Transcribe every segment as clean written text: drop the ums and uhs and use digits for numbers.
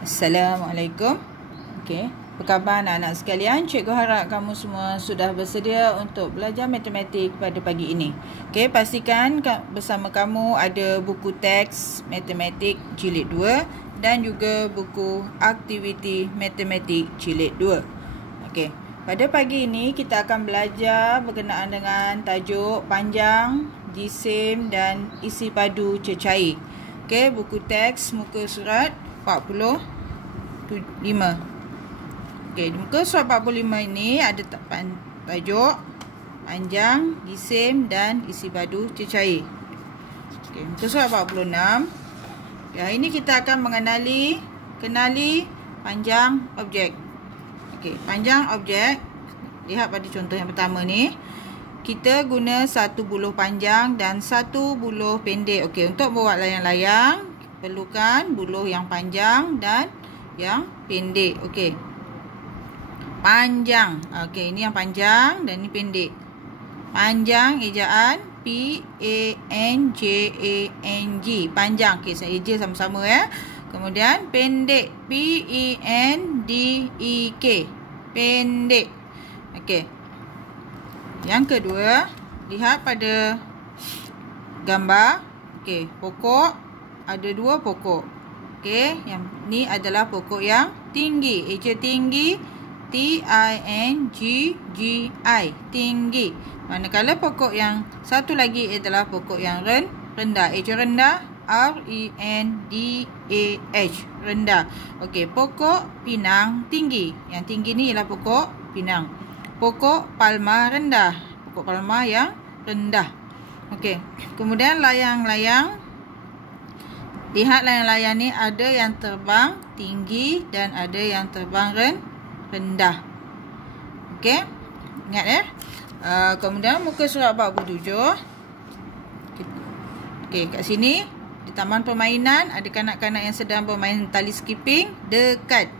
Assalamualaikum. Okey, apa khabar anak-anak sekalian? Cikgu harap kamu semua sudah bersedia untuk belajar matematik pada pagi ini. Okey, pastikan bersama kamu ada buku teks matematik jilid 2 dan juga buku aktiviti matematik jilid 2. Okey, pada pagi ini kita akan belajar berkenaan dengan tajuk panjang, jisim dan isi padu cecair. Okey, buku teks muka surat 45. Okey, di muka surat 45 ini ada tajuk panjang, jisim dan isi padu cecair. Okey, muka surat 46. Ya, ini kita akan kenali panjang objek. Okey, panjang objek. Lihat pada contoh yang pertama ni. Kita guna satu buluh panjang dan satu buluh pendek. Okey, untuk buat layang-layang perlukan buluh yang panjang dan yang pendek. Okey. Panjang. Okey, ini yang panjang dan ini pendek. Panjang ejaan P-A-N-J-A-N-G. Panjang. Okey, saya eja sama-sama ya. Kemudian pendek. P-E-N-D-E-K. Pendek. Okey. Yang kedua, lihat pada gambar. Okey, pokok. Ada dua pokok. Okey, yang ni adalah pokok yang tinggi. Eja tinggi. T-I-N-G-G-I. Tinggi. Manakala pokok yang satu lagi adalah pokok yang rendah. Eja rendah. R-E-N-D-A-H. Rendah. Okey, pokok pinang tinggi. Yang tinggi ni ialah pokok pinang. Pokok palma rendah. Pokok palma yang rendah. Okey. Kemudian layang-layang. Lihat layang-layang ni ada yang terbang tinggi dan ada yang terbang rendah. Okey. Ingat ya. Kemudian muka surat 47. Okey, kat sini di taman permainan ada kanak-kanak yang sedang bermain tali skipping dekat.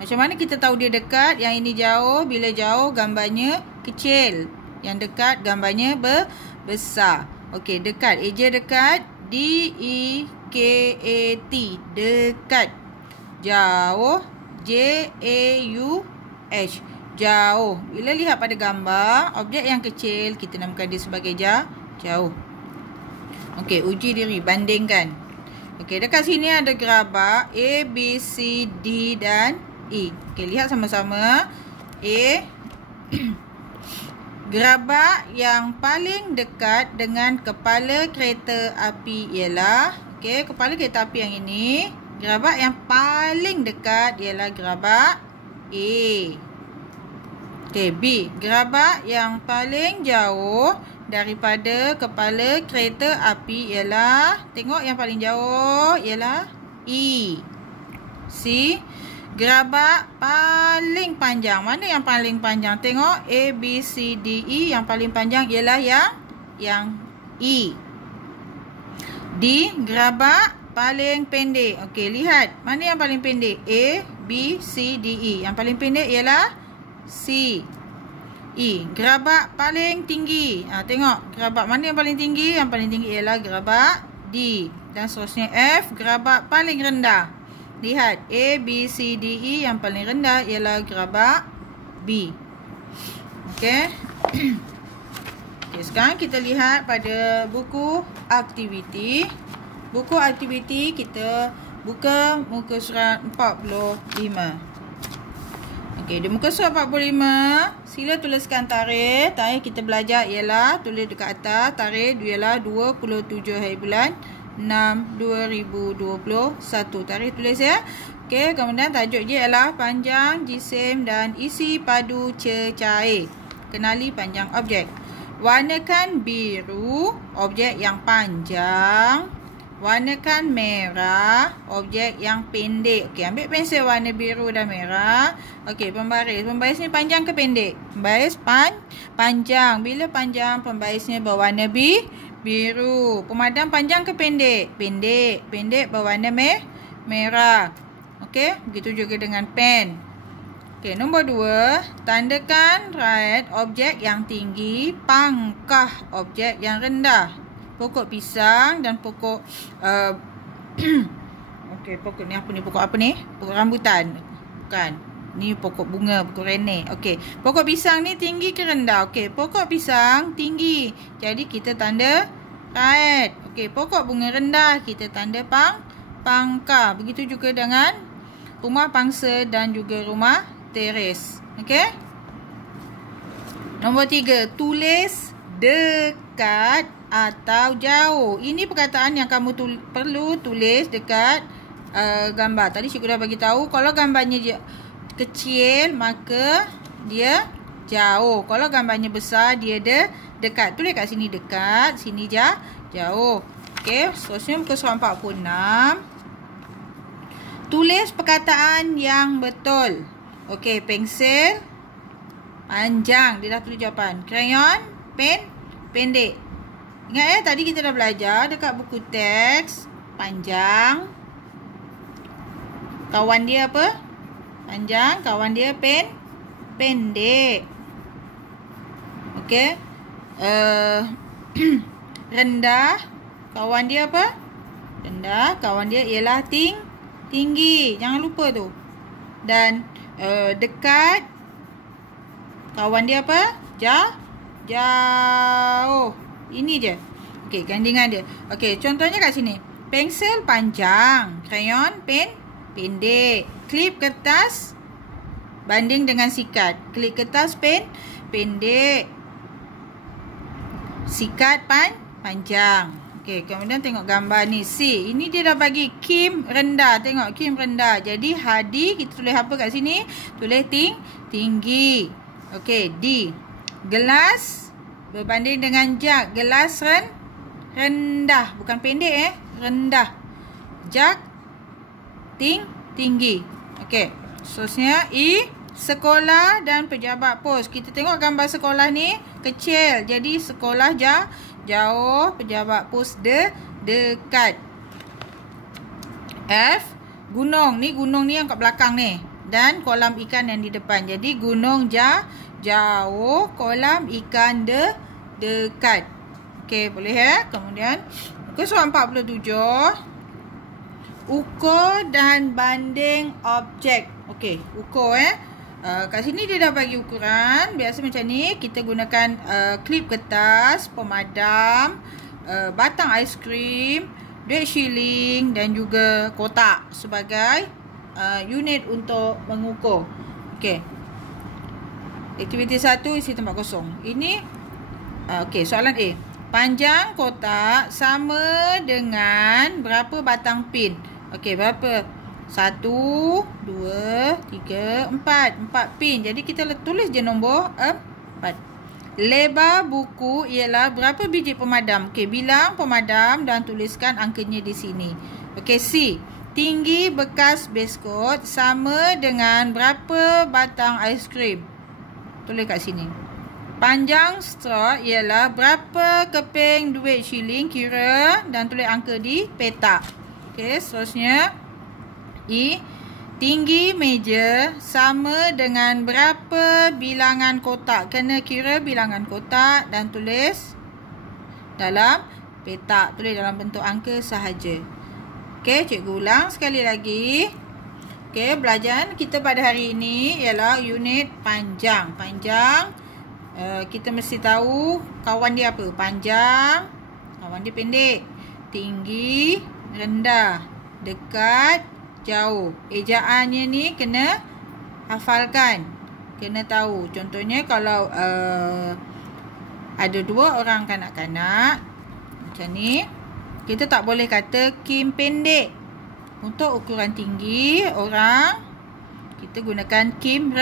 Macam mana kita tahu dia dekat? Yang ini jauh. Bila jauh gambarnya kecil. Yang dekat gambarnya besar. Okey, dekat. Eja dekat. D-E-K-A-T. Dekat. Jauh. J-A-U-H. Jauh. Bila lihat pada gambar, objek yang kecil, kita namakan dia sebagai jauh. Okey, uji diri. Bandingkan. Okey, dekat sini ada gerabak A, B, C, D dan E. Okey, lihat sama-sama. A. Gerabak yang paling dekat dengan kepala kereta api ialah, okey, kepala kereta api yang ini. Gerabak yang paling dekat ialah gerabak A. Okey, B. Gerabak yang paling jauh daripada kepala kereta api ialah, tengok yang paling jauh ialah E. C. Gerabak paling panjang. Mana yang paling panjang? Tengok A, B, C, D, E. Yang paling panjang ialah yang E. D. Gerabak paling pendek. Okey, lihat. Mana yang paling pendek? A, B, C, D, E. Yang paling pendek ialah C. E. Gerabak paling tinggi. Tengok. Gerabak mana yang paling tinggi? Yang paling tinggi ialah gerabak D. Dan seterusnya F. Gerabak paling rendah. Lihat. A, B, C, D, E. Yang paling rendah ialah gerabak B. Okey. Okey, sekarang kita lihat pada buku aktiviti. Buku aktiviti kita buka muka surat 45. Okey, di muka surat 45, sila tuliskan tarikh. Tarikh kita belajar ialah, tulis dekat atas, tarikh ialah 27 hari bulan 6 2021. Tarikh tulis ya. Okey, kemudian tajuk dia ialah panjang, jisim dan isi padu cecair. Kenali panjang objek. Warnakan biru objek yang panjang. Warnakan merah objek yang pendek. Okey, ambil pensel warna biru dan merah. Okey, pembaris. Pembaris ni panjang ke pendek? Pembaris panjang. Bila panjang, pembarisnya berwarna biru. Pemadam panjang ke pendek? Pendek. Pendek berwarna merah. Okey, begitu juga dengan pen. Okey, nombor 2. Tandakan right objek yang tinggi, pangkah objek yang rendah. Pokok pisang dan pokok Okey, pokok ni apa ni? Pokok apa ni? Pokok rambutan. Bukan. Ni pokok bunga, pokok rene. Okey. Pokok pisang ni tinggi ke rendah? Okey, pokok pisang tinggi. Jadi kita tanda right. Okey, pokok bunga rendah, kita tanda pangkar. Begitu juga dengan rumah pangsa dan juga rumah teres. Okey? Nombor 3, tulis dekat atau jauh. Ini perkataan yang kamu perlu tulis dekat gambar. Tadi cikgu dah bagi tahu kalau gambarnya kecil maka dia jauh. Kalau gambarnya besar dia dekat. Tulis kat sini dekat, sini jauh. Okey, seterusnya muka surat 46. Tulis perkataan yang betul. Okey, pensel panjang, dia dah tulis jawapan. Krayon, pen pendek. Ingat tadi kita dah belajar dekat buku teks panjang. Kawan dia apa? Panjang, kawan dia pendek. Okey. Rendah, kawan dia apa? Rendah, kawan dia ialah tinggi. Jangan lupa tu. Dan dekat, kawan dia apa? Jauh. Ini je. Okey, gandingan dia. Okey, contohnya kat sini. Pensel panjang, krayon pendek. Klip kertas banding dengan sikat. Klip kertas pendek. Sikat panjang. Okey, kemudian tengok gambar ni. C. Ini dia dah bagi kim rendah. Tengok kim rendah. Jadi Hadi kita tulis apa kat sini? Tulis tinggi. Okey, D. Gelas berbanding dengan jug. Gelas rendah. Bukan pendek rendah. Jug tinggi. Okey. Seterusnya E. Sekolah dan pejabat pos. Kita tengok gambar sekolah ni kecil. Jadi sekolah jauh, pejabat pos dekat. F. Gunung. Ni gunung ni yang kat belakang ni. Dan kolam ikan yang di depan. Jadi gunung jauh, kolam ikan dekat. Okey, boleh Kemudian muka surat 47. Ukur dan banding objek. Okey, ukur kat sini dia dah bagi ukuran. Biasa macam ni, kita gunakan klip kertas, pemadam, batang aiskrim, duit shilling dan juga kotak sebagai unit untuk mengukur. Okey. Aktiviti 1, isi tempat kosong. Ini okey, soalan A. Panjang kotak sama dengan berapa batang pin? Okey, berapa? 1, 2, 3, 4. 4 pin. Jadi kita tulis je nombor 4. Lebar buku ialah berapa biji pemadam? Okey, bilang pemadam dan tuliskan angkanya di sini. Okey, C. Tinggi bekas biskut sama dengan berapa batang aiskrim? Tulis kat sini. Panjang straw ialah berapa keping duit shilling, kira dan tulis angka di petak. Okey, seterusnya E. Tinggi meja sama dengan berapa bilangan kotak? Kena kira bilangan kotak dan tulis dalam petak. Tulis dalam bentuk angka sahaja. Okey, cikgu ulang sekali lagi. Okey, belajaran kita pada hari ini ialah unit panjang. Panjang, kita mesti tahu kawan dia apa? Panjang, kawan dia pendek. Tinggi, rendah. Dekat, jauh. Ejaannya ni kena hafalkan. Kena tahu. Contohnya kalau ada 2 orang kanak-kanak macam ni, kita tak boleh kata Kim pendek. Untuk ukuran tinggi orang, kita gunakan Kim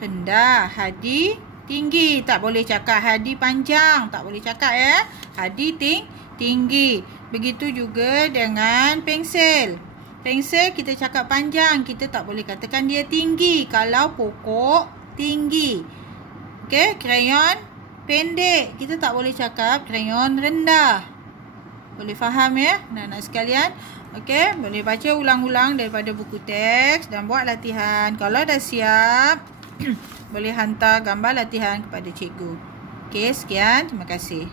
rendah. Hadi tinggi. Tak boleh cakap Hadi panjang. Tak boleh cakap Hadi tinggi. Begitu juga dengan pensel. Pensel kita cakap panjang. Kita tak boleh katakan dia tinggi. Kalau pokok tinggi. Okey, krayon pendek. Kita tak boleh cakap krayon rendah. Boleh faham anak-anak sekalian? Okey, boleh baca ulang-ulang daripada buku teks dan buat latihan. Kalau dah siap, boleh hantar gambar latihan kepada cikgu. Okey, sekian. Terima kasih.